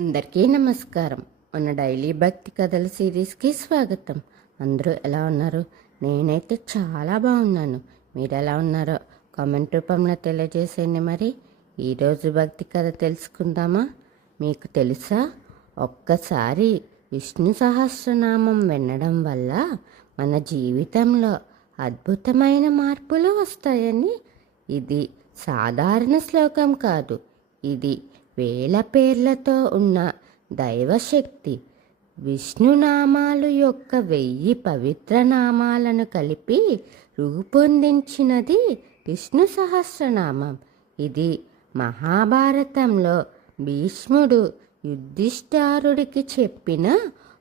అందరికీ నమస్కారం. మన డైలీ భక్తి కథల సిరీస్కి స్వాగతం. అందరూ ఎలా ఉన్నారు? నేనైతే చాలా బాగున్నాను. మీరు ఎలా ఉన్నారో కామెంట్ రూపంలో తెలియజేసేయండి. మరి ఈరోజు భక్తి కథ తెలుసుకుందామా? మీకు తెలుసా, ఒక్కసారి విష్ణు సహస్రనామం వినడం వల్ల మన జీవితంలో అద్భుతమైన మార్పులు వస్తాయని. ఇది సాధారణ శ్లోకం కాదు, ఇది వేల పేర్లతో ఉన్న దైవశక్తి. విష్ణునామాలు యొక్క 1000 పవిత్ర నామాలను కలిపి రూపొందించినది విష్ణు సహస్రనామం. ఇది మహాభారతంలో భీష్ముడు యుధిష్ఠిరుడికి చెప్పిన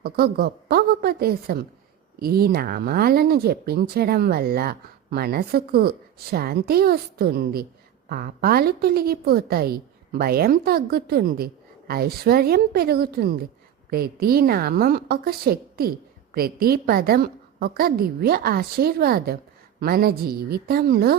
ఒక గొప్ప ఉపదేశం. ఈ నామాలను జపించడం వల్ల మనసుకు శాంతి వస్తుంది, పాపాలు తొలగిపోతాయి, భయం తగ్గుతుంది, ఐశ్వర్యం పెరుగుతుంది. ప్రతి నామం ఒక శక్తి, ప్రతి పదం ఒక దివ్య ఆశీర్వాదం. మన జీవితంలో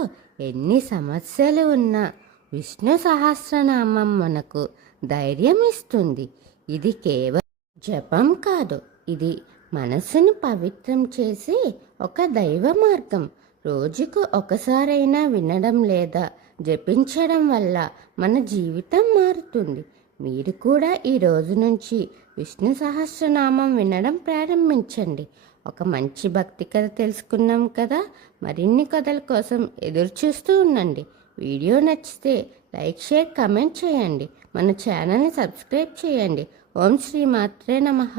ఎన్ని సమస్యలు ఉన్నా విష్ణు సహస్రనామం మనకు ధైర్యం ఇస్తుంది. ఇది కేవలం జపం కాదు, ఇది మనసును పవిత్రం చేసి ఒక దైవ మార్గం. రోజుకు ఒకసారైనా వినడం లేదా జపించడం వల్ల మన జీవితం మారుతుంది. మీరు కూడా ఈ రోజు నుంచి విష్ణు సహస్రనామం వినడం ప్రారంభించండి. ఒక మంచి భక్తి కథ తెలుసుకున్నాం కదా. మరిన్ని కథల కోసం ఎదురు చూస్తూ ఉండండి. వీడియో నచ్చితే లైక్, షేర్, కమెంట్ చేయండి. మన ఛానల్ని సబ్స్క్రైబ్ చేయండి. ఓం శ్రీ మాత్రే నమః.